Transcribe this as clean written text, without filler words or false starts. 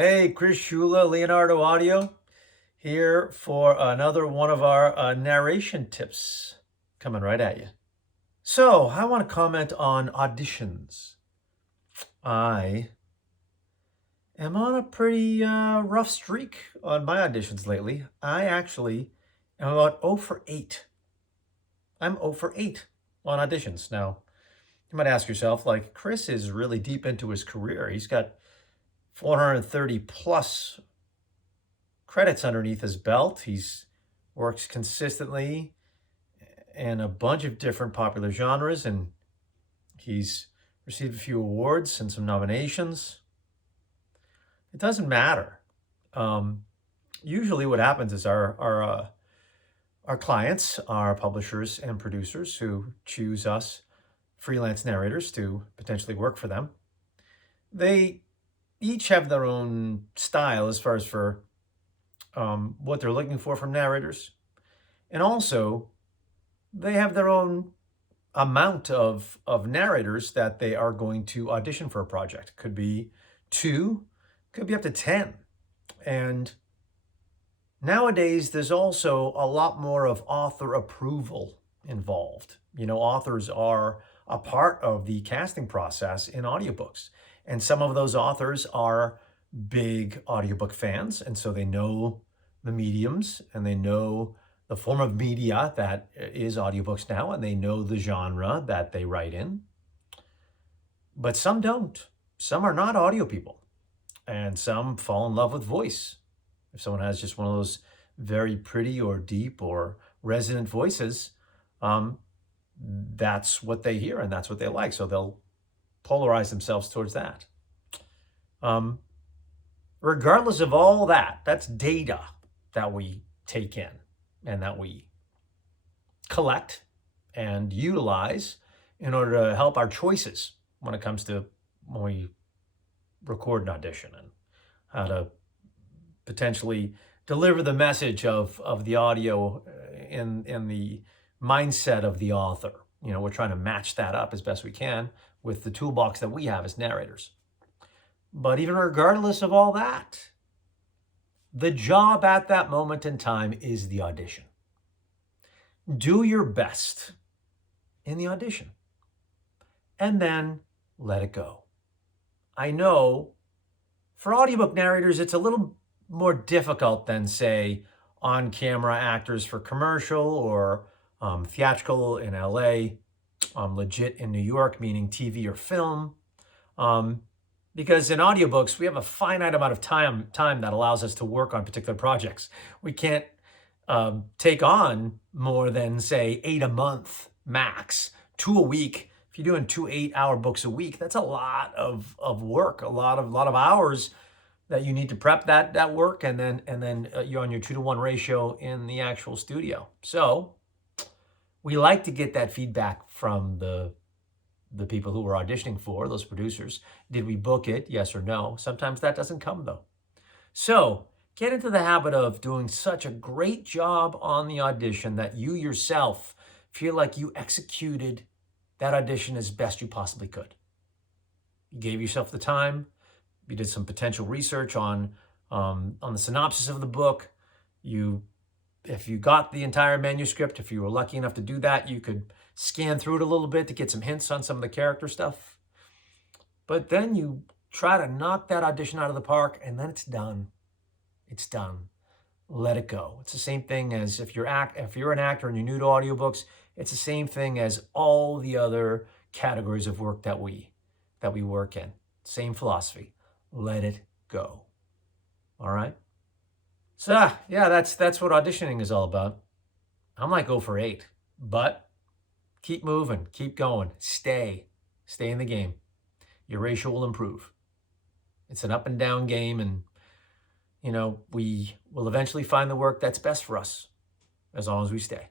Hey, Chris Shula, Leonardo Audio, here for another one of our narration tips coming right at you. So, I want to comment on auditions. I am on a pretty rough streak on my auditions lately. I actually am about 0 for 8. I'm 0 for 8 on auditions. Now, you might ask yourself, like, Chris is really deep into his career. He's got 430 plus credits underneath his belt. He's works consistently in a bunch of different popular genres, and he's received a few awards and some nominations. It doesn't matter. Usually, what happens is our clients, our publishers and producers who choose us freelance narrators to potentially work for them, they each have their own style as far as for what they're looking for from narrators. And also, they have their own amount of narrators that they are going to audition for a project. Could be 2, could be up to 10. And nowadays, there's also a lot more of author approval involved. You know, authors are a part of the casting process in audiobooks. And some of those authors are big audiobook fans, and so they know the mediums and they know the form of media that is audiobooks now, and they know the genre that they write in. But some don't. Some are not audio people, and some fall in love with voice. If someone has just one of those very pretty or deep or resonant voices, that's what they hear and that's what they like. So they'll polarize themselves towards that. Regardless of all that, that's data that we take in and that we collect and utilize in order to help our choices when it comes to when we record an audition and how to potentially deliver the message of the audio in the mindset of the author. You know, we're trying to match that up as best we can with the toolbox that we have as narrators. But even regardless of all that, the job at that moment in time is the audition. Do your best in the audition and then let it go. I know for audiobook narrators, it's a little more difficult than, say, on-camera actors for commercial or theatrical in LA, legit in New York, meaning TV or film. Because in audiobooks, we have a finite amount of time that allows us to work on particular projects. We can't take on more than, say, 8 a month max, 2 a week. If you're doing 2 8-hour books a week, that's a lot of work, a lot of hours that you need to prep that work, and then you're on your 2-to-1 ratio in the actual studio. So we like to get that feedback from the people who we're auditioning for, those producers. Did we book it? Yes or no? Sometimes that doesn't come, though. So get into the habit of doing such a great job on the audition that you yourself feel like you executed that audition as best you possibly could. You gave yourself the time. You did some potential research on the synopsis of the book. If you got the entire manuscript, if you were lucky enough to do that, you could scan through it a little bit to get some hints on some of the character stuff. But then you try to knock that audition out of the park, and then it's done. It's done. Let it go. It's the same thing as if you're an actor and you're new to audiobooks, it's the same thing as all the other categories of work that we work in. Same philosophy. Let it go. All right? So yeah, that's what auditioning is all about. I'm like 0 for 8, but keep moving, keep going, stay in the game. Your ratio will improve. It's an up and down game, and you know, we will eventually find the work that's best for us as long as we stay.